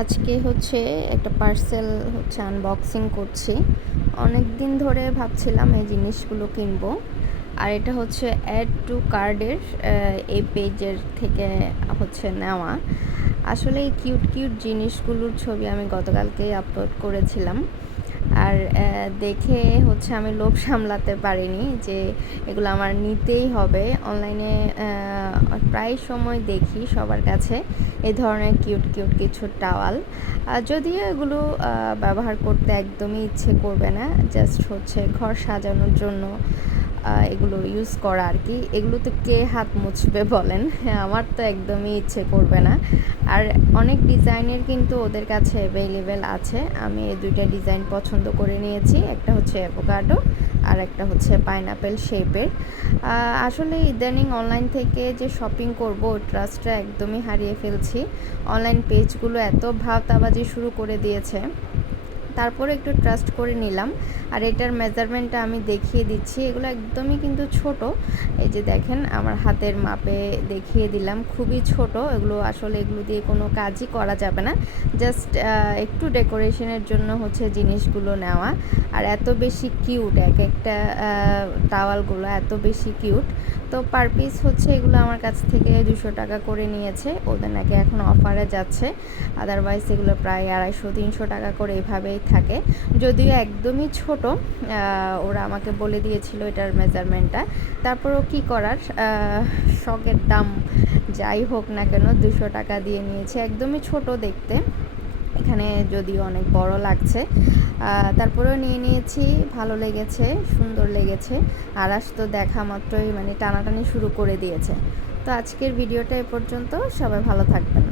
আজকে হচ্ছে একটা পার্সেল আনবক্সিং করছি। অনেক দিন ধরে ভাবছিলাম এই জিনিসগুলো কিনবো। আর এটা হচ্ছে অ্যাড টু কার্ডের এই পেজের থেকে নেওয়া। আসলে এই কিউট কিউট জিনিসগুলোর ছবি আমি গতকালকেই আপলোড করেছিলাম। আর দেখে আমি লোভ সামলাতে পারিনি যে এগুলো আমার নিতেই হবে। অনলাইনে প্রায় সময় দেখি সবার কাছে এই ধরনের কিউট কিউট কিছু টাওয়াল। যদিও এগুলো ব্যবহার করতে একদমই ইচ্ছে করবে না, জাস্ট ঘর সাজানোর জন্য এগুলো ইউজ করা আর কি। এগুলোতে কে হাত মুছবে বলেন? আমার তো একদমই ইচ্ছে করবে না। আর অনেক ডিজাইনের কিন্তু ওদের কাছে অ্যাভেলেবেল আছে। আমি এই দুইটা ডিজাইন পছন্দ করে নিয়েছি। একটা হচ্ছে অ্যাভোকাডো আর একটা হচ্ছে পাইনাপেল শেপের। আসলে ইদানিং অনলাইন থেকে যে শপিং করব ওই ট্রাস্টটা একদমই হারিয়ে ফেলছি। অনলাইন পেজগুলো এত ভাওতাবাজি শুরু করে দিয়েছে, তারপরে একটু ট্রাস্ট করে নিলাম। আর এটার মেজারমেন্টটা আমি দেখিয়ে দিচ্ছি। এগুলো একদমই কিন্তু ছোট। এই যে দেখেন, আমার হাতের মাপে দেখিয়ে দিলাম, খুবই ছোট। এগুলো দিয়ে কোনো কাজই করা যাবে না, জাস্ট একটু ডেকোরেশনের জন্য জিনিসগুলো নেওয়া। আর এত বেশি কিউট, এক একটা টাওয়ালগুলো এত বেশি কিউট। তো পার পিস এগুলো আমার কাছ থেকে 200 টাকা করে নিয়েছে। ওদের নাকি এখন অফারে যাচ্ছে, আদারওয়াইজ এগুলো প্রায় 250-300 টাকা করে এভাবেই থাকে। যদিও একদমই ছোট, ওরা আমাকে বলে দিয়েছিল এটার মেজারমেন্টটা। তারপরও কি করার, শখের দাম যাই হোক না কেন 200 টাকা দিয়ে নিয়েছে। একদমই ছোট দেখতে, এখানে যদিও অনেক বড় লাগছে, তারপরেও নিয়ে নিয়েছি। ভালো লেগেছে, সুন্দর লেগেছে। আরাশ তো দেখা মাত্রই টানাটানি শুরু করে দিয়েছে। তো আজকের ভিডিওটা এ পর্যন্ত। সবাই ভালো থাকবেন।